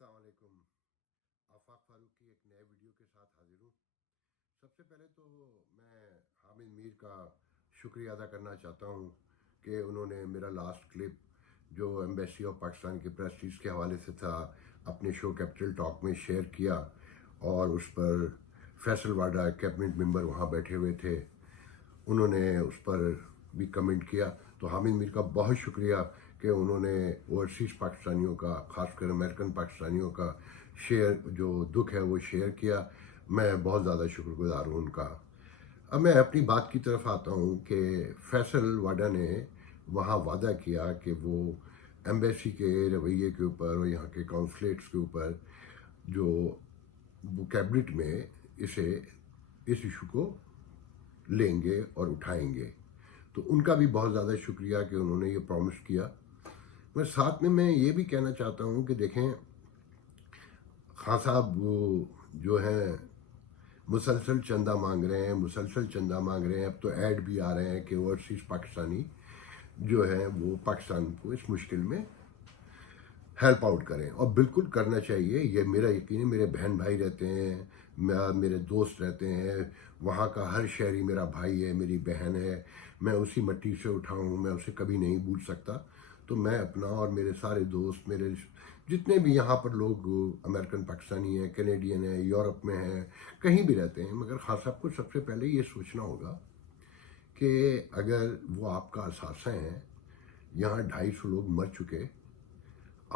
السلام علیکم. آفاق فاروق کی ایک نئے ویڈیو کے ساتھ حاضر ہوں. سب سے پہلے تو میں حامد میر کا شکریہ ادا کرنا چاہتا ہوں کہ انہوں نے میرا لاسٹ کلپ جو ایمبیسی آف پاکستان کے پریسٹیج کے حوالے سے تھا اپنے شو کیپٹل ٹاک میں شیئر کیا، اور اس پر فیصل واڈا کیبنٹ ممبر وہاں بیٹھے ہوئے تھے، انہوں نے اس پر بھی کمنٹ کیا. تو حامد میر کا بہت شکریہ کہ انہوں نے اوورسیز پاکستانیوں کا، خاص کر امریکن پاکستانیوں کا جو دکھ ہے وہ شیئر کیا. میں بہت زیادہ شکر گزار ہوں ان کا. اب میں اپنی بات کی طرف آتا ہوں کہ فیصل واڈا نے وہاں وعدہ کیا کہ وہ ایمبیسی کے رویے کے اوپر اور یہاں کے کونسلیٹس کے اوپر جو کیبنٹ میں اس ایشو کو لیں گے اور اٹھائیں گے. تو ان کا بھی بہت زیادہ شکریہ کہ انہوں نے یہ پرومس کیا. میں ساتھ میں یہ بھی کہنا چاہتا ہوں کہ دیکھیں، خان صاحب جو ہیں مسلسل چندہ مانگ رہے ہیں. اب تو ایڈ بھی آ رہے ہیں کہ اوورسیز پاکستانی جو ہے وہ پاکستان کو اس مشکل میں ہیلپ آؤٹ کریں، اور بالکل کرنا چاہیے. یہ میرا یقین ہے، میرے بہن بھائی رہتے ہیں، میرے دوست رہتے ہیں، وہاں کا ہر شہری میرا بھائی ہے، میری بہن ہے. میں اسی مٹی سے اٹھا ہوں، میں اسے کبھی نہیں بھول سکتا. تو میں اپنا اور میرے سارے دوست، میرے جتنے بھی یہاں پر لوگ امریکن پاکستانی ہیں، کینیڈین ہیں، یورپ میں ہیں، کہیں بھی رہتے ہیں، مگر خان صاحب کو سب سے پہلے یہ سوچنا ہوگا کہ اگر وہ آپ کا اثاثہ ہیں، یہاں 250 لوگ مر چکے،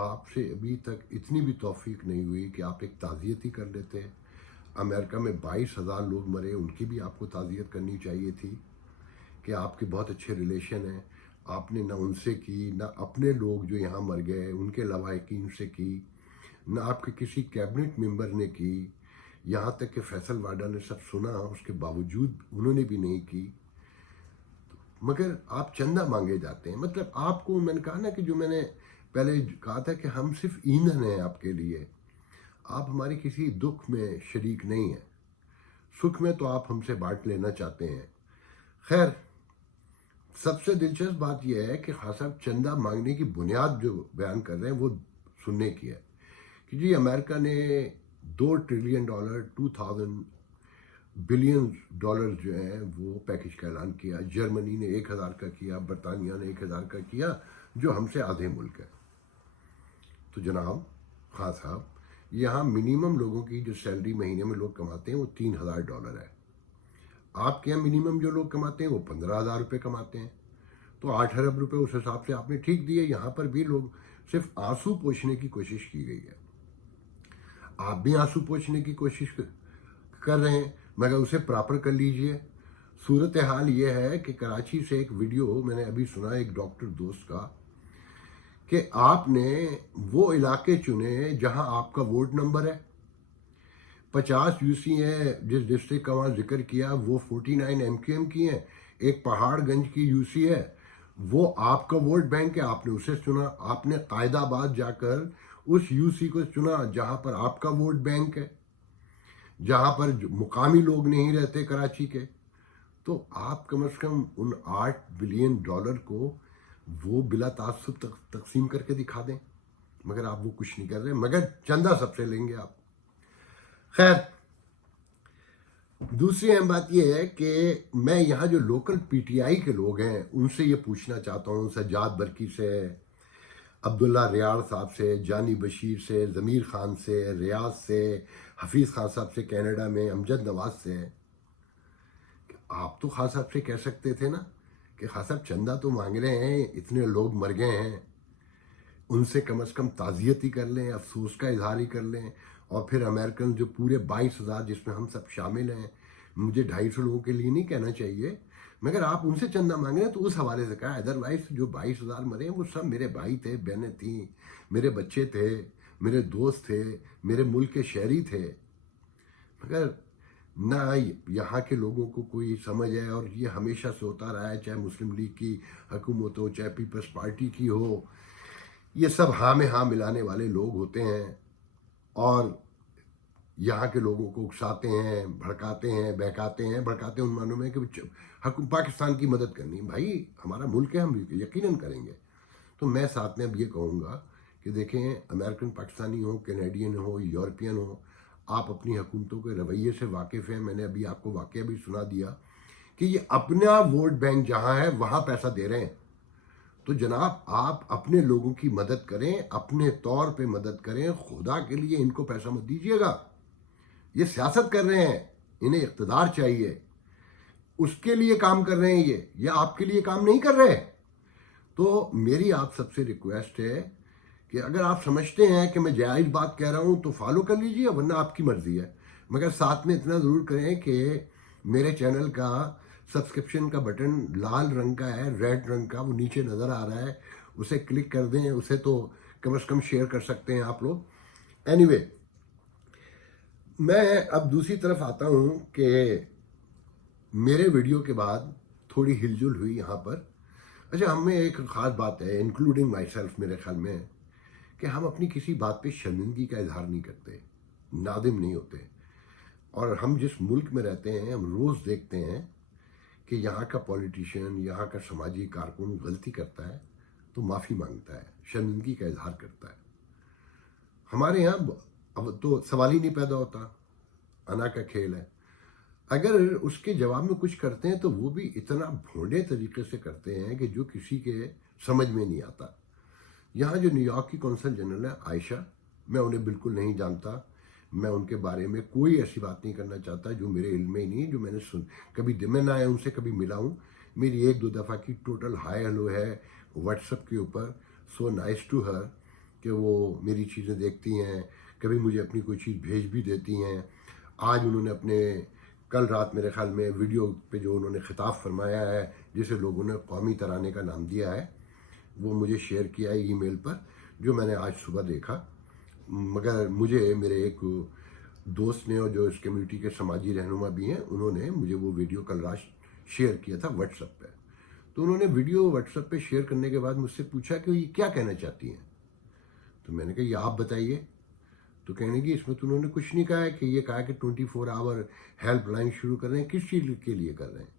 آپ سے ابھی تک اتنی بھی توفیق نہیں ہوئی کہ آپ ایک تعزیت ہی کر لیتے. امریکہ میں 22,000 لوگ مرے، ان کی بھی آپ کو تعزیت کرنی چاہیے تھی کہ آپ کے بہت اچھے ریلیشن ہیں. آپ نے نہ ان سے کی، نہ اپنے لوگ جو یہاں مر گئے ان کے لواحقین سے کی، نہ آپ کے کسی کیبنٹ ممبر نے کی. یہاں تک کہ فیصل واڈا نے سب سنا، اس کے باوجود انہوں نے بھی نہیں کی. مگر آپ چندہ مانگے جاتے ہیں. مطلب آپ کو، میں نے کہا نا کہ جو میں نے پہلے کہا تھا کہ ہم صرف ایندھن ہیں آپ کے لیے، آپ ہماری کسی دکھ میں شریک نہیں ہیں. سکھ میں تو آپ ہم سے بانٹ لینا چاہتے ہیں. خیر، سب سے دلچسپ بات یہ ہے کہ خان صاحب چندہ مانگنے کی بنیاد جو بیان کر رہے ہیں وہ سننے کی ہے کہ جی امریکہ نے $2 ٹریلین 2000 بلین ڈالر جو ہیں وہ پیکج کا اعلان کیا. جرمنی نے 1000 کا کیا، برطانیہ نے 1000 کا کیا، جو ہم سے آدھے ملک ہے. تو جناب خان صاحب، یہاں منیمم لوگوں کی جو سیلری مہینے میں لوگ کماتے ہیں وہ $3000 ہے. آپ کے یہاں منیمم جو لوگ کماتے ہیں وہ 15,000 روپے کماتے ہیں. تو 8 ارب روپے اس حساب سے آپ نے ٹھیک دیے. یہاں پر بھی لوگ صرف آنسو پوچھنے کی کوشش کی گئی ہے. آپ بھی آنسو پوچھنے کی کوشش کر رہے ہیں، مگر اسے پراپر کر لیجئے. صورتحال یہ ہے کہ کراچی سے ایک ویڈیو میں نے ابھی سنا ایک ڈاکٹر دوست کا کہ آپ نے وہ علاقے چنے جہاں آپ کا ووٹ نمبر ہے. 50 یو سی ہیں جس ڈسٹرکٹ کا وہاں ذکر کیا، وہ 49 MQM کی ہیں. ایک پہاڑ گنج کی یو سی ہے، وہ آپ کا ووٹ بینک ہے، آپ نے اسے چنا. آپ نے قائد آباد جا کر اس یو سی کو چنا جہاں پر آپ کا ووٹ بینک ہے، جہاں پر مقامی لوگ نہیں رہتے کراچی کے. تو آپ کم از کم ان $8 بلین کو وہ بلا تعصب تقسیم کر کے دکھا دیں. مگر آپ وہ کچھ نہیں کر رہے، مگر چندہ سب سے لیں گے آپ. خیر، دوسری اہم بات یہ ہے کہ میں یہاں جو لوکل پی ٹی آئی کے لوگ ہیں ان سے یہ پوچھنا چاہتا ہوں، سجاد برکی سے، عبداللہ ریاض صاحب سے، جانی بشیر سے، ضمیر خان سے، ریاض سے، حفیظ خان صاحب سے کینیڈا میں، امجد نواز سے، کہ آپ تو خان صاحب سے کہہ سکتے تھے نا کہ خان صاحب چندہ تو مانگ رہے ہیں، اتنے لوگ مر گئے ہیں، ان سے کم از کم تعزیت ہی کر لیں، افسوس کا اظہار ہی کر لیں. اور پھر امریکن جو پورے 22,000 جس میں ہم سب شامل ہیں، مجھے 250 لوگوں کے لیے نہیں کہنا چاہیے، مگر آپ ان سے چندہ مانگ رہے ہیں تو اس حوالے سے کہا. ادروائز جو 22,000 مرے ہیں وہ سب میرے بھائی تھے، بہنیں تھیں، میرے بچے تھے، میرے دوست تھے، میرے ملک کے شہری تھے. مگر نہ یہاں کے لوگوں کو کوئی سمجھ ہے، اور یہ ہمیشہ سے ہوتا رہا ہے، چاہے مسلم لیگ کی حکومت ہو، چاہے پیپلز پارٹی کی ہو. یہ سب ہاں میں ہاں ملانے والے لوگ ہوتے ہیں اور یہاں کے لوگوں کو اکساتے ہیں، بھڑکاتے ہیں، بہکاتے ہیں. بھڑکاتے ہیں ان معنوں میں کہ پاکستان کی مدد کرنی. بھائی ہمارا ملک ہے، ہم یقیناً کریں گے. تو میں ساتھ میں اب یہ کہوں گا कि देखें, अमेरिकन पाकिस्तानी हो, कैनेडियन हो, यूरोपियन हो, आप अपनी हुकूमतों के रवैये से वाकिफ़ हैं। मैंने अभी आपको वाक़या भी सुना दिया कि ये अपना वोट बैंक जहाँ है वहाँ पैसा दे रहे हैं। तो जनाब, आप अपने लोगों की मदद करें, अपने तौर पे मदद करें, खुदा के लिए इनको पैसा मत दीजिएगा। ये सियासत कर रहे हैं, इन्हें इक़्तिदार चाहिए, उसके लिए काम कर रहे हैं ये आपके लिए काम नहीं कर रहे। तो मेरी आप सबसे रिक्वेस्ट है कि अगर आप समझते हैं कि मैं जायज़ बात कह रहा हूँ तो फॉलो कर लीजिए, वरना आपकी मर्ज़ी है। मगर साथ में इतना ज़रूर करें कि मेरे चैनल का सब्सक्रिप्शन का बटन लाल रंग का है, रेड रंग का, वो नीचे नज़र आ रहा है, उसे क्लिक कर दें। उसे तो कम से कम शेयर कर सकते हैं आप लोग। एनीवे, मैं अब दूसरी तरफ आता हूँ कि मेरे वीडियो के बाद थोड़ी हिलजुल हुई यहाँ पर। अच्छा, हमें एक ख़ास बात है, इंक्लूडिंग माई सेल्फ, मेरे ख्याल में, कि हम अपनी किसी बात पे शर्मिंदगी का इजहार नहीं करते, नादिम नहीं होते। और हम जिस मुल्क में रहते हैं, हम रोज़ देखते हैं कि यहाँ का पॉलिटिशियन, यहाँ का समाजी कारकुन गलती करता है तो माफ़ी मांगता है, शर्मिंदगी का इजहार करता है। हमारे यहाँ अब तो सवाल ही नहीं पैदा होता, अना का खेल है। अगर उसके जवाब में कुछ करते हैं तो वो भी इतना भोंडे तरीके से करते हैं कि जो किसी के समझ में नहीं आता। यहाँ जो न्यूयॉर्क की कौंसल जनरल है आयशा, मैं उन्हें बिल्कुल नहीं जानता, मैं उनके बारे में कोई ऐसी बात नहीं करना चाहता जो मेरे इल्म में ही नहीं, जो मैंने कभी मैं ना उनसे कभी मिला हूँ। मेरी एक दो दफ़ा की टोटल हाय हेलो है व्हाट्सएप के ऊपर। सो नाइस टू हर कि वो मेरी चीज़ें देखती हैं, कभी मुझे अपनी कोई चीज़ भेज भी देती हैं। आज उन्होंने अपने कल रात मेरे ख्याल में वीडियो पे जो उन्होंने खिताब फरमाया है, जिसे लोगों ने कौमी तराने का नाम दिया है, वो मुझे शेयर किया है ईमेल पर, जो मैंने आज सुबह देखा। मगर मुझे मेरे एक दोस्त ने, और जो इस कम्युनिटी के समाजी रहनुमा भी हैं, उन्होंने मुझे वो वीडियो कल रात शेयर किया था व्हाट्सएप पे। तो उन्होंने वीडियो व्हाट्सएप पे शेयर करने के बाद मुझसे पूछा कि ये क्या कहना चाहती हैं। तो मैंने कहा ये आप बताइए। तो कहने की इसमें तो उन्होंने कुछ नहीं कहा है, कि ये कहा कि 24 आवर हेल्प लाइन शुरू कर रहे हैं। किस चीज़ के लिए कर रहे हैं?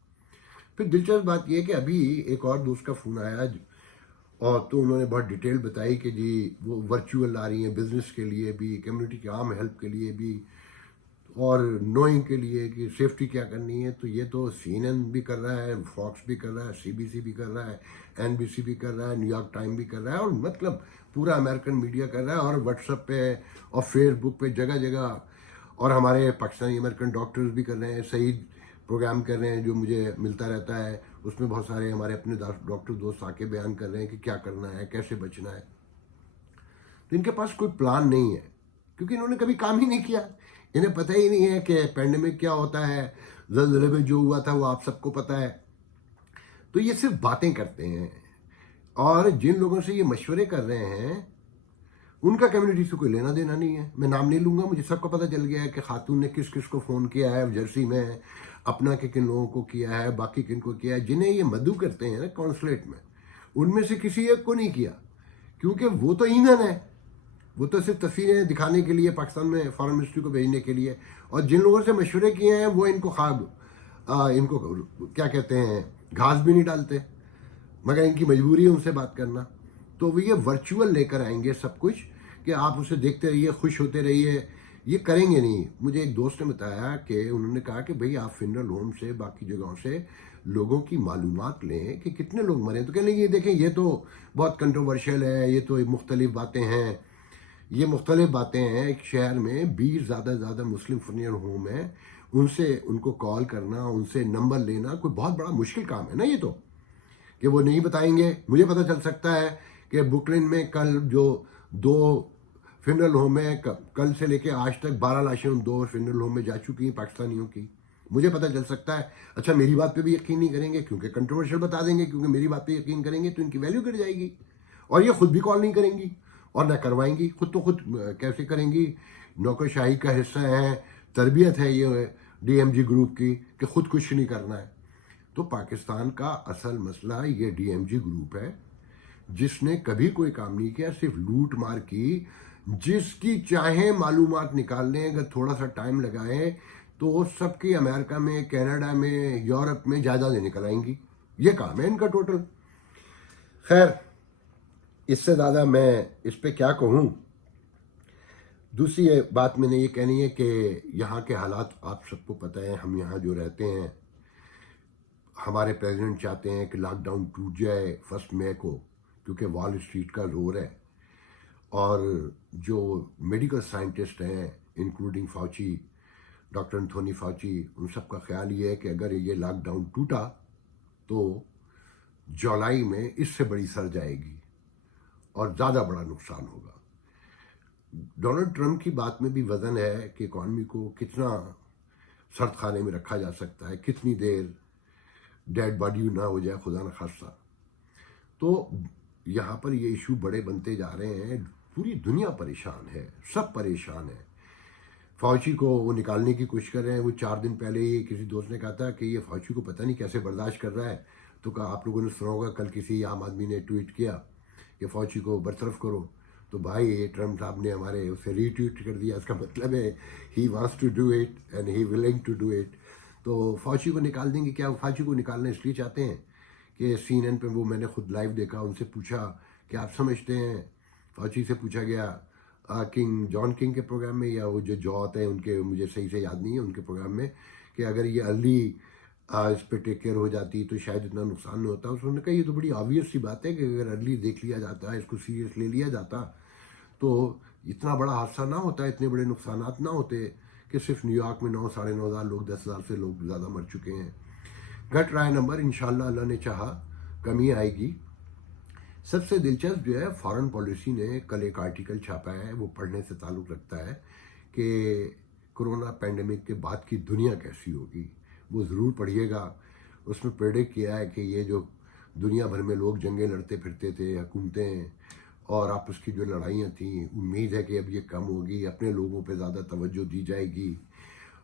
फिर दिलचस्प बात यह है कि अभी एक और दोस्त का फ़ोन आया, और तो उन्होंने बहुत डिटेल बताई कि जी वो वर्चुअल आ रही हैं बिज़नेस के लिए भी, कम्युनिटी की आम हेल्प के लिए भी, और नोइंग के लिए कि सेफ्टी क्या करनी है। तो ये तो CNN भी कर रहा है, फॉक्स भी कर रहा है, CBC भी कर रहा है, NBC भी कर रहा है, न्यूयॉर्क टाइम भी कर रहा है, और मतलब पूरा अमेरिकन मीडिया कर रहा है। और व्हाट्सएप पे और फेसबुक पे जगह जगह, और हमारे पाकिस्तानी अमेरिकन डॉक्टर्स भी कर रहे हैं, सईद प्रोग्राम कर रहे हैं जो मुझे मिलता रहता है, उसमें बहुत सारे हमारे अपने डॉक्टर दोस्त आके बयान कर रहे हैं कि क्या करना है, कैसे बचना है। तो इनके पास कोई प्लान नहीं है, क्योंकि इन्होंने कभी काम ही नहीं किया। इन्हें पता ही नहीं है कि पैंडेमिक क्या होता है, ज़लज़ले में जो हुआ था वो आप सबको पता है। तो ये सिर्फ बातें करते हैं, और जिन लोगों से ये मशवरे कर रहे हैं उनका कम्युनिटी से कोई लेना देना नहीं है। मैं नाम नहीं लूँगा, मुझे सबको पता चल गया है कि खातून ने किस किस को फ़ोन किया है जर्सी में, अपना के किन लोगों को किया है, बाकी किन को किया है। जिन्हें ये मदऊ करते हैं ना कॉन्सुलेट में, उनमें से किसी एक को नहीं किया, क्योंकि वो तो ईंधन है, वो तो सिर्फ तस्वीरें दिखाने के लिए, पाकिस्तान में फॉरेन मिनिस्ट्री को भेजने के लिए। और जिन लोगों से मशवरे किए हैं वो इनको इनको क्या कहते हैं, घास भी नहीं डालते, मगर इनकी मजबूरी है उनसे बात करना। तो वो ये वर्चुअल लेकर आएंगे सब कुछ, कि आप उसे देखते रहिए, खुश होते रहिए। ये करेंगे नहीं। मुझे एक दोस्त ने बताया कि उन्होंने कहा कि भाई आप फ्यूनरल होम से, बाकी जगहों से लोगों की मालूमात लें कि कितने लोग मरे। तो कहने ये देखें, ये तो बहुत कंट्रोवर्शियल है, ये तो मुख्तलिफ बातें हैं। ये मुख्तलिफ बातें हैं। एक शहर में 20 ज़्यादा मुस्लिम फ्यूनरल होम है, उनसे उनको कॉल करना, उनसे नंबर लेना कोई बहुत बड़ा मुश्किल काम है ना। ये तो कि वो नहीं बताएंगे। मुझे पता चल सकता है कि बुकलिन में कल जो 2 फ्यूनरल होम है, कल से लेके आज तक 12 लाशें उन 2 फ्यूनरल होम में जा चुकी हैं पाकिस्तानियों की। मुझे पता चल सकता है। अच्छा, मेरी बात पे भी यकीन नहीं करेंगे क्योंकि कंट्रोवर्शियल बता देंगे, क्योंकि मेरी बात पे यकीन करेंगे तो इनकी वैल्यू गिर जाएगी, और ये खुद भी कॉल नहीं करेंगी और ना करवाएंगी। खुद तो खुद कैसे करेंगी? नौकरशाही का हिस्सा है, तरबियत है ये DMG ग्रुप की कि खुद कुछ नहीं करना है। तो पाकिस्तान का असल मसला ये DMG ग्रुप है, जिसने कभी कोई काम नहीं किया, सिर्फ लूट मार की। जिसकी चाहे मालूमात निकाल लें, अगर थोड़ा सा टाइम लगाए तो सबकी अमेरिका में, कनाडा में, यूरोप में जायदादें निकल आएंगी। ये काम है इनका टोटल। खैर, इससे ज़्यादा मैं इस पे क्या कहूँ। दूसरी बात मैंने ये कहनी है कि यहाँ के हालात आप सबको पता है, हम यहाँ जो रहते हैं, हमारे प्रेसिडेंट चाहते हैं कि लॉकडाउन टूट जाए 1 मई को, क्योंकि वॉल स्ट्रीट का जोर है। और जो मेडिकल साइंटिस्ट हैं, including Fauci, doctor Anthony Fauci, उन सब का ख्याल ये है कि अगर ये लॉकडाउन टूटा तो जुलाई में इससे बड़ी सर जाएगी और ज़्यादा बड़ा नुकसान होगा। डोनाल्ड ट्रंप की बात में भी वजन है कि इकॉनमी को कितना सर्द खाने में रखा जा सकता है, कितनी देर डेड बॉडी ना हो जाए, खुदा न खास्ता। तो यहाँ पर ये इशू बड़े बनते जा रहे हैं, पूरी दुनिया परेशान है, सब परेशान है। फौजी को वो निकालने की कोशिश कर रहे हैं। वो 4 दिन पहले ही किसी दोस्त ने कहा था कि ये फौजी को पता नहीं कैसे बर्दाश्त कर रहा है। तो कहा, आप लोगों ने सुना होगा, कल किसी आम आदमी ने ट्वीट किया कि फौजी को बरतरफ करो। तो भाई ट्रम्प साहब ने हमारे उसे रीट्वीट कर दिया। इसका मतलब है he wants to do it and he willing to do it. तो फौजी को निकाल देंगे क्या? फौजी को निकालना इसलिए चाहते हैं कि CNN पे वो मैंने खुद लाइव देखा, उनसे पूछा कि आप समझते हैं, फौजी से पूछा गया किंग जॉन किंग के प्रोग्राम में, या वो जो होते हैं उनके, मुझे सही से याद नहीं है, उनके प्रोग्राम में, कि अगर ये अर्ली इस पर टेक केयर हो जाती तो शायद इतना नुकसान नहीं होता। उन्होंने कहा ये तो बड़ी ऑब्वियस सी बात है कि अगर अर्ली देख लिया जाता, इसको सीरियस ले लिया जाता, तो इतना बड़ा हादसा ना होता, इतने बड़े नुकसान ना होते कि सिर्फ न्यूयॉर्क में 9 साढ़े 9 हज़ार लोग, 10,000 से लोग ज़्यादा मर चुके हैं। घट रहा है नंबर, इंशाल्लाह अल्लाह ने चाहा कमी आएगी। सबसे दिलचस्प जो है, फॉरेन पॉलिसी ने कल एक आर्टिकल छापा है, वो पढ़ने से ताल्लुक़ रखता है कि कोरोना पैंडमिक के बाद की दुनिया कैसी होगी। वो ज़रूर पढ़िएगा। उसमें प्रेडिक्ट किया है कि ये जो दुनिया भर में लोग जंगें लड़ते फिरते थे, हुकूमतें और आपस की जो लड़ाइयाँ थीं, उम्मीद है कि अब ये कम होगी, अपने लोगों पे ज़्यादा तवज्जो दी जाएगी।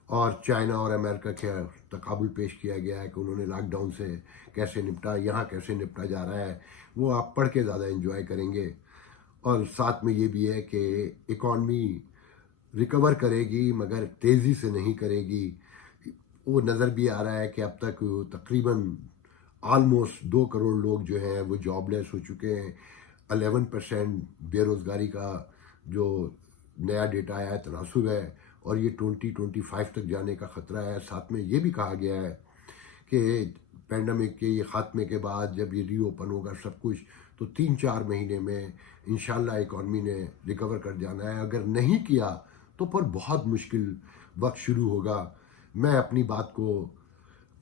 और चाइना और अमेरिका के तकाबुल पेश किया गया है कि उन्होंने लॉकडाउन से कैसे निपटा, यहाँ कैसे निपटा जा रहा है, वो आप पढ़ के ज़्यादा एंजॉय करेंगे। और साथ में ये भी है कि इकॉनमी रिकवर करेगी मगर तेज़ी से नहीं करेगी। वो नज़र भी आ रहा है कि अब तक तकरीबन आलमोस्ट 2 करोड़ लोग जो हैं वो जॉबलेस हो चुके हैं। 11% बेरोज़गारी का जो नया डेटा आया है, तनासुब है, और ये 2025 तक जाने का ख़तरा है। साथ में ये भी कहा गया है कि पैंडमिक के ये ख़ात्मे के बाद जब ये रीओपन होगा सब कुछ, तो 3-4 महीने में इंशाल्लाह इकॉनमी ने रिकवर कर जाना है। अगर नहीं किया तो फिर बहुत मुश्किल वक्त शुरू होगा। मैं अपनी बात को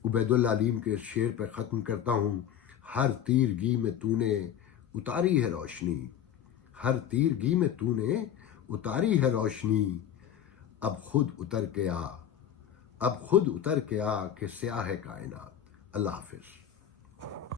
उबैदुल अलीम के शेर पर ख़त्म करता हूँ। हर तीरगी में तूने उतारी है रोशनी, हर तीरगी में तूने उतारी है रोशनी, अब खुद उतर के आ, अब खुद उतर के आ कि स्याह है कायनात। अल्लाह हाफिज़।